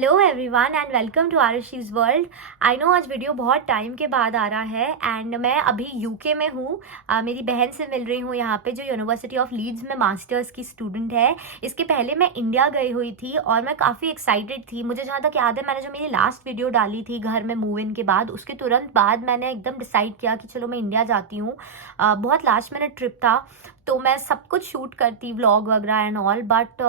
Hello everyone and welcome to Arushi's world. I know आज video बहुत time के बाद आ रहा है एंड मैं अभी यूके में हूँ। मेरी बहन से मिल रही हूँ यहाँ पे, जो यूनिवर्सिटी ऑफ लीड्स में मास्टर्स की स्टूडेंट है। इसके पहले मैं इंडिया गई हुई थी और मैं काफ़ी एक्साइटेड थी। मुझे जहाँ तक याद है, मैंने जो मेरी लास्ट वीडियो डाली थी घर में मूव इन के बाद, उसके तुरंत बाद मैंने एकदम डिसाइड किया कि चलो मैं इंडिया जाती हूँ। बहुत लास्ट मिनट ट्रिप था, तो मैं सब कुछ शूट करती, व्लॉग वगैरह एंड ऑल, बट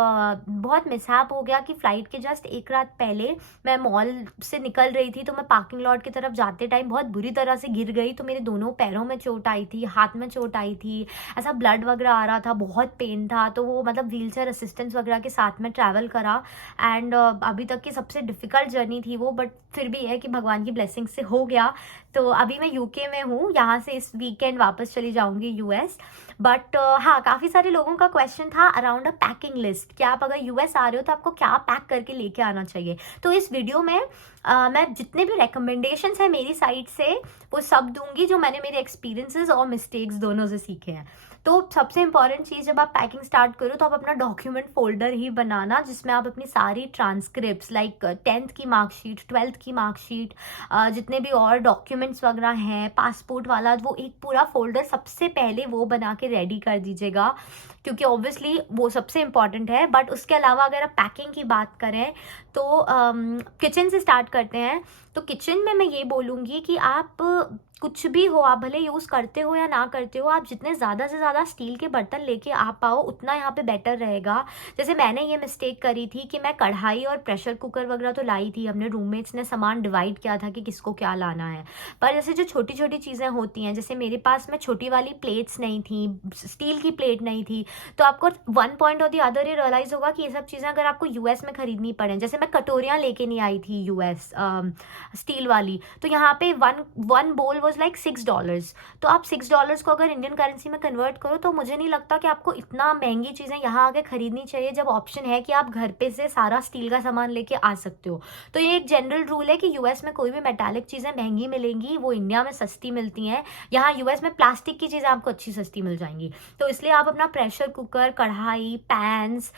बहुत मिसहैप हो गया कि फ़्लाइट के जस्ट एक रात पहले मैं मॉल से निकल रही थी, तो मैं पार्किंग लॉट की तरफ जाते टाइम बहुत बुरी तरह से गिर गई। तो मेरे दोनों पैरों में चोट आई थी, हाथ में चोट आई थी, ऐसा ब्लड वगैरह आ रहा था, बहुत पेन था। तो वो मतलब व्हीलचेयर असिस्टेंस वगैरह के साथ में ट्रैवल करा एंड अभी तक की सबसे डिफ़िकल्ट जर्नी थी वो, बट फिर भी है कि भगवान की ब्लेसिंग से हो गया। तो अभी मैं यूके में हूँ, यहाँ से इस वीकेंड वापस चली जाऊँगी यूएस। बट हाँ, काफ़ी सारे लोगों का क्वेश्चन था अराउंड अ पैकिंग लिस्ट कि आप अगर यूएस आ रहे हो तो आपको क्या पैक करके लेके आना चाहिए। तो इस वीडियो में मैं जितने भी रिकमेंडेशंस हैं मेरी साइड से वो सब दूंगी, जो मैंने मेरे एक्सपीरियंसेस और मिस्टेक्स दोनों से सीखे हैं। तो सबसे इंपॉर्टेंट चीज़, जब आप पैकिंग स्टार्ट करो तो आप अपना डॉक्यूमेंट फोल्डर ही बनाना, जिसमें आप अपनी सारी ट्रांसक्रिप्ट्स लाइक 10th की मार्कशीट, 12th की मार्कशीट, जितने भी और डॉक्यूमेंट्स वगैरह हैं, पासपोर्ट वाला, वो एक पूरा फोल्डर सबसे पहले वो बना के रेडी कर दीजिएगा, क्योंकि ऑब्वियसली वो सबसे इम्पॉर्टेंट है। बट उसके अलावा अगर आप पैकिंग की बात करें तो किचन से स्टार्ट करते हैं। तो किचन में मैं ये बोलूँगी कि आप कुछ भी हो, आप भले यूज़ करते हो या ना करते हो, आप जितने ज़्यादा से ज़्यादा स्टील के बर्तन लेके आ पाओ उतना यहाँ पे बेटर रहेगा। जैसे मैंने ये मिस्टेक करी थी कि मैं कढ़ाई और प्रेशर कुकर वगैरह तो लाई थी, हमने रूममेट्स ने सामान डिवाइड किया था कि किसको क्या लाना है। पर जैसे जो छोटी छोटी चीज़ें होती हैं, जैसे मेरे पास में छोटी वाली प्लेट्स नहीं थी, स्टील की प्लेट नहीं थी, तो आपको वन पॉइंट और द अदर ये रियलाइज़ होगा कि ये सब चीज़ें अगर आपको यूएस में खरीदनी पड़े। जैसे मैं कटोरियाँ लेके नहीं आई थी यूएस, स्टील वाली, तो यहाँ पे वन बोल वॉज लाइक $6। तो आप $6 को अगर इंडियन करेंसी में कन्वर्ट करो तो मुझे नहीं लगता कि आपको इतना महंगी चीज़ें यहाँ आके खरीदनी चाहिए, जब ऑप्शन है कि आप घर पे से सारा स्टील का सामान लेके आ सकते हो। तो ये एक जनरल रूल है कि यूएस में कोई भी मेटालिक चीज़ें महंगी मिलेंगी, वो इंडिया में सस्ती मिलती हैं। यहाँ यूएस में प्लास्टिक की चीज़ें आपको अच्छी सस्ती मिल जाएंगी। तो इसलिए आप अपना प्रेशर कुकर, कढ़ाई, पैन्स,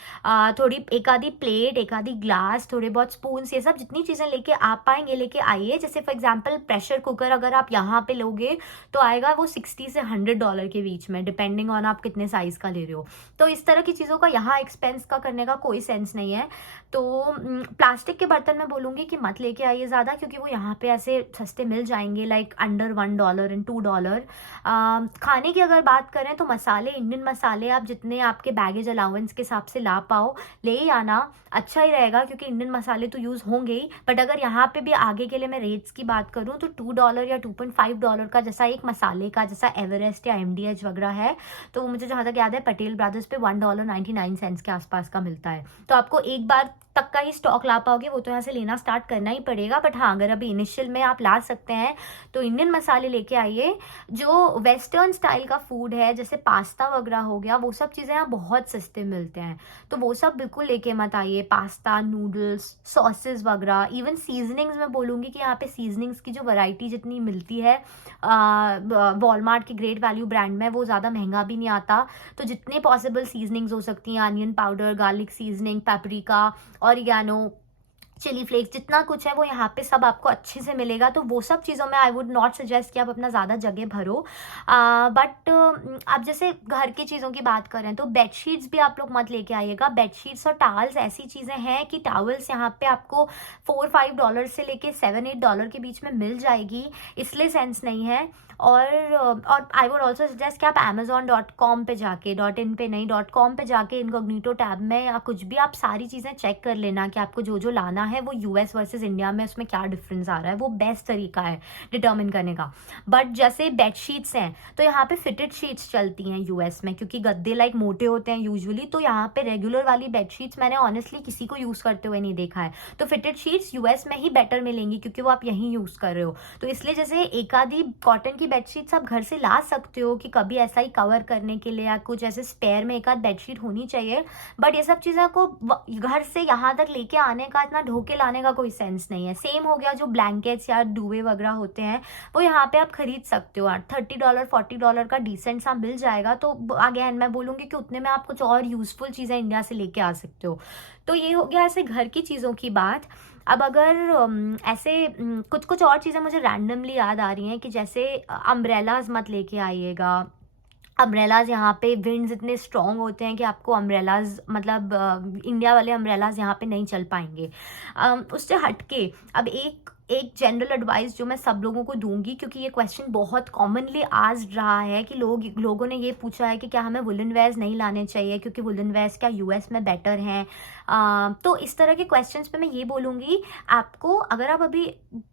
थोड़ी एक आधी प्लेट, एक आधी ग्लास, थोड़े बहुत स्पून्स, ये सब जितनी चीज़ें लेके आप पाएंगे लेके आइए। जैसे फॉर एग्जांपल प्रेशर कुकर अगर आप यहाँ पे लोगे तो आएगा वो $60 से $100 के बीच में, डिपेंडिंग ऑन आप कितने साइज़ का ले रहे हो। तो इस तरह की चीज़ों का यहाँ एक्सपेंस का करने का कोई सेंस नहीं है। तो प्लास्टिक के बर्तन मैं बोलूँगी कि मत लेके आइए ज़्यादा, क्योंकि वो यहाँ पे ऐसे सस्ते मिल जाएंगे, लाइक अंडर $1 एंड $2। खाने की अगर बात करें तो मसाले, इंडियन मसाले आप जितने आपके बैगेज अलाउंस के हिसाब से ला पाओ ले ही आना, अच्छा ही रहेगा, क्योंकि इंडियन मसाले तो यूज़ होंगे ही। बट अगर यहाँ पे भी आगे के लिए मैं रेट्स की बात करूँ तो $2 या $2.5 का जैसा एक मसाले का, जैसा एवरेस्ट या MDH वगैरह है, तो मुझे जहाँ तक याद है पटेल ब्रदर्स पे $1.99 के आसपास का मिलता है। तो आपको एक बार तक का ही स्टॉक ला पाओगे, वो तो यहाँ से लेना स्टार्ट करना ही पड़ेगा। बट हाँ, अगर अभी इनिशियल में आप ला सकते हैं तो इंडियन मसाले लेके आइए। जो वेस्टर्न स्टाइल का फूड है, जैसे पास्ता वगैरह हो गया, वो सब चीज़ें यहाँ बहुत सस्ते मिलते हैं, तो वो सब बिल्कुल लेके मत आइए। पास्ता, नूडल्स, सॉसेस वगैरह, इवन सीजनिंग्स में बोलूँगी कि यहाँ पे सीजनिंग्स की जो वैरायटी जितनी मिलती है वॉलमार्ट की ग्रेट वैल्यू ब्रांड में, वो ज़्यादा महंगा भी नहीं आता। तो जितने पॉसिबल सीजनिंग्स हो सकती हैं, onion powder, garlic seasoning, paprika, oregano, chilli flakes, जितना कुछ है वो यहाँ पे सब आपको अच्छे से मिलेगा। तो वो सब चीज़ों में आई वुड नॉट सजेस्ट कि आप अपना ज़्यादा जगह भरो। बट आप जैसे घर की चीज़ों की बात करें तो बेडशीट्स भी आप लोग मत लेके आइएगा। बेडशीट्स और टावल्स ऐसी चीज़ें हैं कि टावल्स यहाँ पे आपको $4-5 से लेके $7-8 के बीच में मिल जाएगी, इसलिए सेंस नहीं है। और आई वुड ऑल्सो सजेस्ट कि आप amazon.com पे जाके, .in पे नहीं, .com पे जाके इनकॉग्निटो टैब में या कुछ भी आप सारी चीज़ें चेक कर लेना कि आपको जो जो लाना है वो यूएस वर्सेस इंडिया में उसमें क्या डिफरेंस आ रहा है। वो बेस्ट तरीका है डिटर्मिन करने का। बट जैसे बेडशीट्स हैं तो यहाँ पे फिटेड शीट्स चलती हैं यूएस में, क्योंकि गद्दे लाइक मोटे होते हैं यूजुअली, तो यहाँ पे रेगुलर वाली बेडशीट्स मैंने ऑनेस्टली किसी को यूज़ करते हुए नहीं देखा है। तो फिटेड शीट्स यूएस में ही बेटर मिलेंगी, क्योंकि वो आप यहीं यूज़ कर रहे हो। तो इसलिए जैसे एक आधी कॉटन की बेडशीट्स आप घर से ला सकते हो कि कभी ऐसा ही कवर करने के लिए, या कुछ ऐसे स्पेयर में एक आध बेडशीट होनी चाहिए। बट ये सब चीज़ें को घर से यहाँ तक लेके आने का, इतना ढोके लाने का कोई सेंस नहीं है। सेम हो गया जो ब्लैंकेट्स या डुवे वगैरह होते हैं, वो यहाँ पे आप खरीद सकते हो, $30-40 का डिसेंट सा मिल जाएगा। तो अगेन मैं बोलूँगी कि उतने में आप कुछ और यूजफुल चीज़ें इंडिया से लेके आ सकते हो। तो ये हो गया ऐसे घर की चीज़ों की बात। अब अगर ऐसे कुछ कुछ और चीज़ें मुझे रैंडमली याद आ रही हैं कि जैसे अम्ब्रेलाज मत लेके आइएगा। अम्ब्रेलाज यहाँ पे विंड्स इतने स्ट्रॉन्ग होते हैं कि आपको अम्ब्रेलाज मतलब इंडिया वाले अम्ब्रेलाज यहाँ पे नहीं चल पाएंगे। उससे हटके अब एक एक जनरल एडवाइस जो मैं सब लोगों को दूंगी, क्योंकि ये क्वेश्चन बहुत कॉमनली आस्क्ड रहा है कि लोगों ने ये पूछा है कि क्या हमें वुलन वेयर्स नहीं लाने चाहिए क्योंकि वुलन वेयर्स क्या यूएस में बेटर हैं। तो इस तरह के क्वेश्चंस पे मैं ये बोलूँगी, आपको अगर आप अभी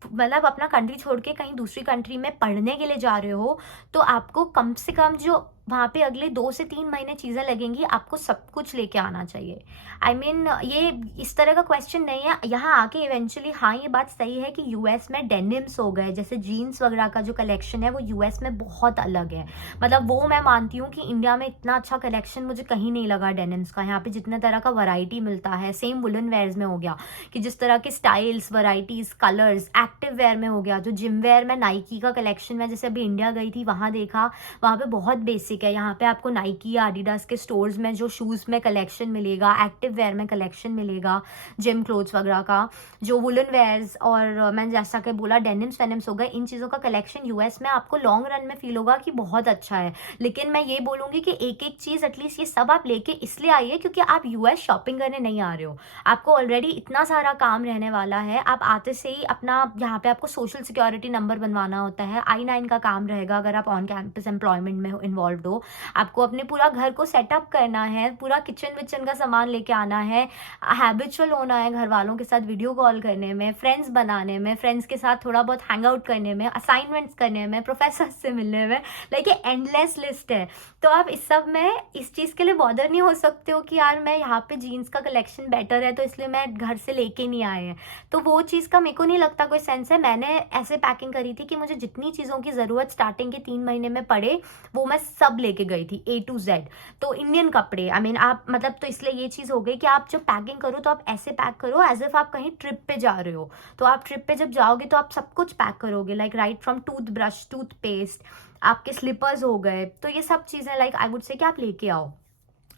मतलब अपना कंट्री छोड़ के कहीं दूसरी कंट्री में पढ़ने के लिए जा रहे हो, तो आपको कम से कम जो वहाँ पे अगले 2 से 3 महीने चीज़ें लगेंगी, आपको सब कुछ लेके आना चाहिए। आई मीन ये इस तरह का क्वेश्चन नहीं है। यहाँ आके इवेंचुअली हाँ, ये बात सही है कि यूएस में डेनिम्स हो गए, जैसे जीन्स वगैरह का जो कलेक्शन है वो यूएस में बहुत अलग है। मतलब वो मैं मानती हूँ कि इंडिया में इतना अच्छा कलेक्शन मुझे कहीं नहीं लगा डेनिम्स का। यहाँ पे जितने तरह का वैरायटी मिलता है, सेम वुलन वेयर्स में हो गया कि जिस तरह के styles, varieties, colours, active wear में हो गया, जो जिम वेयर में नाइकी का कलेक्शन में जैसे अभी इंडिया गई थी वहाँ देखा, वहाँ पे बहुत बेसिक है। यहाँ पे आपको नाइकी या एडिडास के स्टोर्स में जो शूज़ में कलेक्शन मिलेगा, एक्टिव वेयर में कलेक्शन मिलेगा, जिम क्लोथ्स वगैरह का, जो वुलन वेयर्स और मैंने जैसा कि बोला डेनिम्स वेनिम्स हो गए, इन चीज़ों का कलेक्शन यूएस में आपको लॉन्ग रन में फील होगा कि बहुत अच्छा है। लेकिन मैं ये बोलूँगी कि एक एक चीज़ एटलीस्ट ये सब आप लेके इसलिए आइए क्योंकि आप यूएस शॉपिंग करने नहीं आ रहे हो। आपको ऑलरेडी इतना सारा काम रहने वाला है। आप आते से ही अपना यहाँ पे आपको सोशल सिक्योरिटी नंबर बनवाना होता है, I-9 का काम रहेगा अगर आप ऑन कैंपस एम्प्लॉयमेंट में इन्वॉल्व हो। आपको अपने पूरा घर को सेटअप करना है, पूरा किचन विचन का सामान लेके आना है, हैबिचुअल होना है घर वालों के साथ वीडियो कॉल करने में, फ्रेंड्स बनाने में, फ्रेंड्स के साथ थोड़ा बहुत हैंग आउट करने में, असाइनमेंट्स करने में, प्रोफेसर से मिलने में। लाइक ये एंडलेस लिस्ट है। तो आप इस सब में इस चीज़ के लिए बॉदर नहीं हो सकते हो कि यार मैं यहाँ पे जीन्स का कलेक्शन बेटर है तो इसलिए मैं घर से लेके नहीं आए हैं। तो वो चीज़ का मेरे को नहीं लगता कोई सेंस है। मैंने ऐसे पैकिंग करी थी कि मुझे जितनी चीज़ों की ज़रूरत स्टार्टिंग के 3 महीने में पड़े वो मैं सब लेके गई थी A to Z। तो इंडियन कपड़े आई मीन आप मतलब, तो इसलिए ये चीज़ हो गई कि आप जब पैकिंग करो तो आप ऐसे पैक करो एज इफ आप कहीं ट्रिप पे जा रहे हो। तो आप ट्रिप पे जब जाओगे तो आप सब कुछ पैक करोगे, like right from toothbrush, toothpaste, आपके स्लीपर्स हो गए। तो ये सब चीज़ें लाइक आई वुड से कि आप लेके आओ।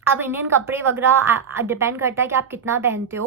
अब इंडियन कपड़े वगैरह डिपेंड करता है कि आप कितना पहनते हो।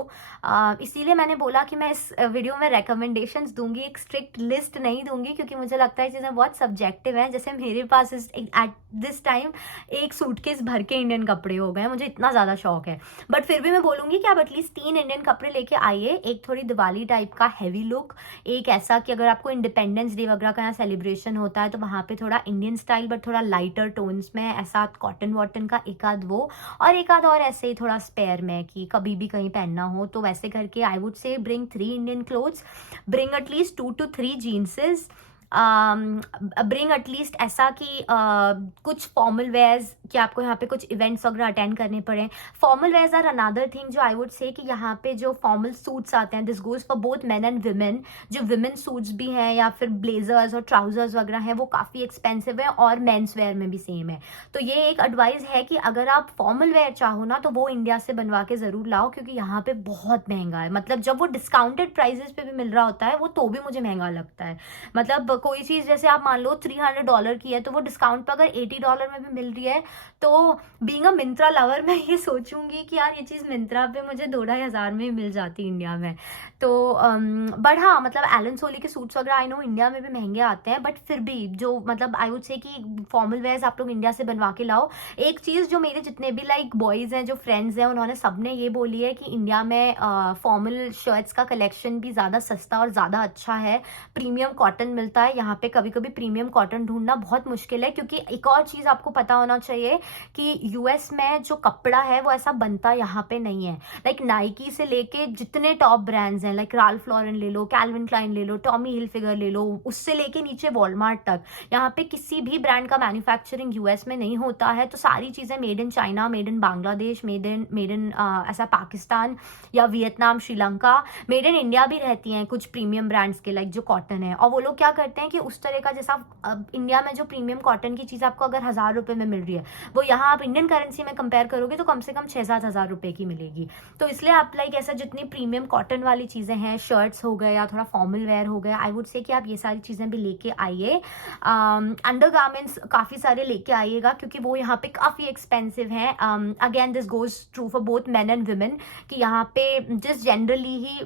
इसीलिए मैंने बोला कि मैं इस वीडियो में रिकमेंडेशंस दूंगी, एक स्ट्रिक्ट लिस्ट नहीं दूंगी क्योंकि मुझे लगता है चीज़ें बहुत सब्जेक्टिव हैं। जैसे मेरे पास एट दिस टाइम एक सूटकेस भर के इंडियन कपड़े हो गए, मुझे इतना ज़्यादा शौक है। बट फिर भी मैं बोलूँगी कि आप एटलीस्ट 3 इंडियन कपड़े लेके आइए। एक थोड़ी दिवाली टाइप का हैवी लुक, एक ऐसा कि अगर आपको इंडिपेंडेंस डे वगैरह का यहाँ सेलिब्रेशन होता है तो वहाँ पे थोड़ा इंडियन स्टाइल बट थोड़ा लाइटर टोन्स में ऐसा कॉटन वॉटन का एक आध वो, और एक आध और ऐसे ही थोड़ा स्पेयर में कि कभी भी कहीं पहनना हो। तो वैसे करके I would say bring 3 Indian clothes, bring at least 2 to 3 jeanses, bring at least ऐसा कि कुछ फॉर्मल वेयर्स कि आपको यहाँ पे कुछ इवेंट्स वगैरह अटेंड करने पड़े। Formal wears are another thing जो आई वुड से कि यहाँ पे जो फॉर्मल सूट्स आते हैं, this goes for both men and women. जो विमेन सूट्स भी हैं या फिर ब्लेजर्स और ट्राउजर्स वगैरह हैं वो काफ़ी एक्सपेंसिव है और मेंस वेयर में भी सेम है। तो ये एक एडवाइस है कि अगर आप फॉर्मल वेयर चाहो ना तो वो इंडिया से बनवा के ज़रूर लाओ क्योंकि यहाँ पे बहुत महंगा है। मतलब जब वो डिस्काउंटेड प्राइजेस पे भी मिल रहा होता है वो तो भी मुझे महंगा लगता है। मतलब कोई चीज़ जैसे आप मान लो $300 की है तो वो डिस्काउंट पर अगर $80 में भी मिल रही है तो बीइंग अ मिंत्रा लवर मैं ये सोचूंगी कि यार ये चीज़ मिंत्रा पे मुझे 2-2.5 में ही मिल जाती इंडिया में। तो बट हाँ, मतलब एलन सोली के सूट्स वगैरह आई नो इंडिया में भी महंगे आते हैं बट फिर भी जो मतलब आई वुड से कि फॉर्मल वेयर्स आप लोग इंडिया से बनवा के लाओ। एक चीज़ जो मेरे जितने भी लाइक बॉयज़ हैं जो फ्रेंड्स हैं उन्होंने सबने ये बोली है कि इंडिया में फॉर्मल शर्ट्स का कलेक्शन भी ज़्यादा सस्ता और ज़्यादा अच्छा है, प्रीमियम कॉटन मिलता है यहाँ पे। कभी कभी प्रीमियम कॉटन ढूंढना बहुत मुश्किल है क्योंकि एक और चीज़ आपको पता होना चाहिए कि यूएस में जो कपड़ा है वो ऐसा बनता यहाँ पे नहीं है। लाइक नाइकी से लेके जितने टॉप ब्रांड्स हैं लाइक राल्फ लॉरेन ले लो, कैल्विन क्लाइन ले लो, टॉमी हिलफिगर ले लो, उससे लेके नीचे वॉलमार्ट तक, यहाँ पे किसी भी ब्रांड का मैन्युफैक्चरिंग यूएस में नहीं होता है। तो सारी चीज़ें made in China, made in Bangladesh, made in ऐसा पाकिस्तान या Vietnam, Sri Lanka, made in India भी रहती हैं कुछ प्रीमियम ब्रांड्स के लाइक जो कॉटन है। और वो लोग क्या करते हैं कि उस तरह का जैसा इंडिया में जो प्रीमियम कॉटन की चीज़ आपको अगर 1000 रुपये में मिल रही है वो यहाँ आप इंडियन करेंसी में कंपेयर करोगे तो कम से कम 6-7 हज़ार रुपये की मिलेगी। तो इसलिए आप लाइक ऐसा जितनी प्रीमियम कॉटन वाली चीज़ें हैं, शर्ट्स हो गए या थोड़ा फॉर्मल वेयर हो गया, आई वुड से कि आप ये सारी चीज़ें भी लेके आइए। अंडर गारमेंट्स काफ़ी सारे लेके आइएगा क्योंकि वो यहाँ पे काफ़ी एक्सपेंसिव हैं। Again this goes true for both men and women कि यहाँ पे जस्ट जनरली ही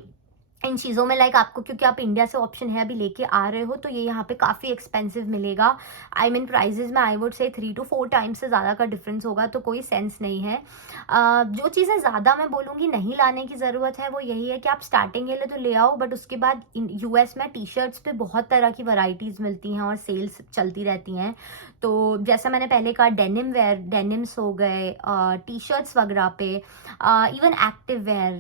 इन चीज़ों में लाइक आपको, क्योंकि आप इंडिया से ऑप्शन है अभी लेके आ रहे हो, तो ये यहाँ पे काफ़ी एक्सपेंसिव मिलेगा। आई मीन प्राइजेज़ में आई वुड से 3 to 4 टाइम्स से ज़्यादा का डिफरेंस होगा, तो कोई सेंस नहीं है। जो चीज़ें ज़्यादा मैं बोलूँगी नहीं लाने की ज़रूरत है वो यही है कि आप स्टार्टिंग के लिए तो ले आओ, बट उसके बाद यूएस में टी शर्ट्स पे बहुत तरह की वैरायटीज़ मिलती हैं और सेल्स चलती रहती हैं। तो जैसा मैंने पहले कहा, डेनिम वेयर, डेनिम्स हो गए, टी शर्ट्स वगैरह पे, इवन एक्टिव वेयर,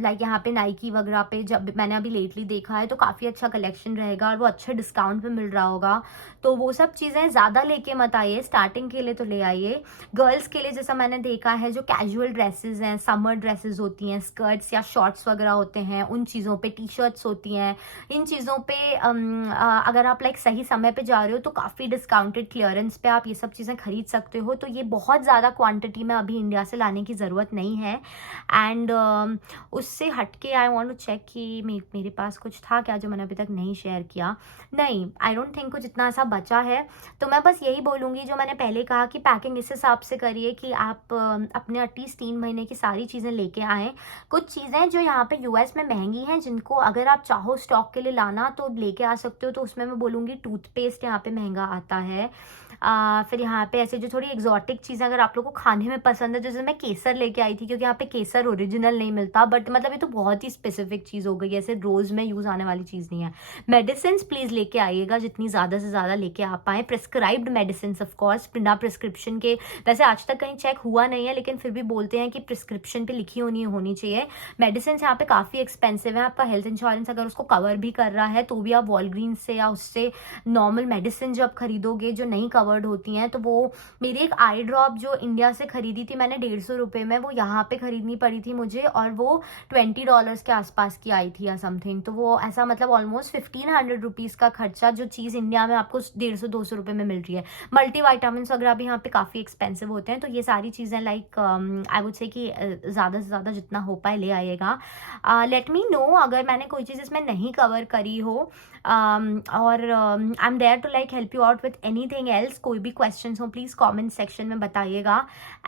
लाइक यहाँ पे नाइकी वगैरह पे जब मैंने अभी लेटली देखा है तो काफ़ी अच्छा कलेक्शन रहेगा और वो अच्छे डिस्काउंट पे मिल रहा होगा। तो वो सब चीज़ें ज़्यादा लेके मत आइए, स्टार्टिंग के लिए तो ले आइए। गर्ल्स के लिए जैसा मैंने देखा है, जो कैजुअल ड्रेसेस हैं, समर ड्रेसेस होती हैं, स्कर्ट्स या शॉर्ट्स वगैरह होते हैं, उन चीज़ों पे, टी शर्ट्स होती हैं, इन चीज़ों पे अगर आप लाइक सही समय पे जा रहे हो तो काफ़ी डिस्काउंटेड क्लियरेंस पे आप ये सब चीज़ें खरीद सकते हो। तो ये बहुत ज़्यादा क्वांटिटी में अभी इंडिया से लाने की ज़रूरत नहीं है। एंड उससे हटके आई वांट टू चेक कि मेरे पास कुछ था क्या जो मैंने अभी तक नहीं शेयर किया। नहीं, आई डोंट थिंक कुछ इतना सा बचा है। तो मैं बस यही बोलूँगी, जो मैंने पहले कहा कि पैकिंग इस हिसाब से करिए कि आप अपने एटलीस्ट 3 महीने की सारी चीज़ें लेके आएँ। कुछ चीज़ें जो यहाँ पे यूएस में महंगी हैं, जिनको अगर आप चाहो स्टॉक के लिए लाना तो लेके आ सकते हो। तो उसमें मैं बोलूँगी टूथपेस्ट यहाँ पे महंगा आता है। फिर यहाँ पे ऐसे जो थोड़ी एग्जॉटिक चीज़ें अगर आप लोगों को खाने में पसंद है, जैसे मैं केसर लेके आई थी, क्योंकि यहाँ पे केसर ओरिजिनल नहीं मिलता, बट मतलब ये तो बहुत ही स्पेसिफिक चीज़ हो गई है, ऐसे रोज़ में यूज़ आने वाली चीज़ नहीं है। मेडिसिन प्लीज़ लेके आइएगा, जितनी ज़्यादा से ज़्यादा लेके आ पाएँ। प्रिस्क्राइब्ड मेडिसिन ऑफ कोर्स, बिना प्रिस्क्रिप्शन के वैसे आज तक कहीं चेक हुआ नहीं है, लेकिन फिर भी बोलते हैं कि प्रिस्क्रिप्शन पे लिखी होनी चाहिए। मेडिसिन यहाँ पे काफ़ी एक्सपेंसिव है। आपका हेल्थ इंश्योरेंस अगर उसको कवर भी कर रहा है तो भी आप वॉलग्रीन्स से या उससे नॉर्मल मेडिसिन जब खरीदोगे जो नहीं कवर्ड होती हैं, तो वो मेरी एक आई ड्रॉप जो इंडिया से खरीदी थी मैंने 150 रुपये में, वो यहाँ पे खरीदनी पड़ी थी मुझे, और वो $20 के आसपास की आई थी या समथिंग। तो वो ऐसा मतलब ऑलमोस्ट 1500 रुपीज़ का खर्चा, जो चीज़ इंडिया में आपको 150-200 रुपये में मिल रही है। मल्टी वाइटामिन्स वगैरह भी यहाँ पे काफ़ी एक्सपेंसिव होते हैं। तो ये सारी चीज़ें लाइक आई वुड से कि ज़्यादा से ज़्यादा जितना हो पाए ले आइएगा। लेट मी नो अगर मैंने कोई चीज़ इसमें नहीं कवर करी हो, और I am there to like help you out with anything else. कोई भी क्वेश्चन हो प्लीज़ कमेंट सेक्शन में बताइएगा।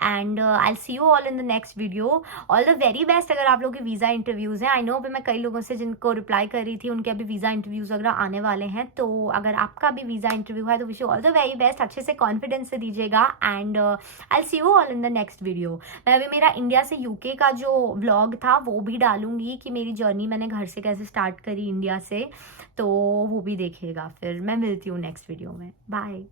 And I will see you all in the next video. All the very best अगर आप लोगों के वीज़ा इंटरव्यूज़ हैं। आई नो अभी मैं कई लोगों से जिनको रिप्लाई कर रही थी उनके अभी वीज़ा इंटरव्यूज़ वगैरह आने वाले हैं, तो अगर आपका भी वीज़ा इंटरव्यू है तो wish you all the very best. अच्छे से कॉन्फिडेंस से दीजिएगा। And I will see you all in the next video. मैं अभी मेरा इंडिया से यूके का जो व्लॉग था वो भी डालूंगी कि मेरी जर्नी मैंने घर से कैसे स्टार्ट करी इंडिया से, तो वो भी देखिएगा। फिर मैं मिलती हूँ नेक्स्ट वीडियो में। बाय।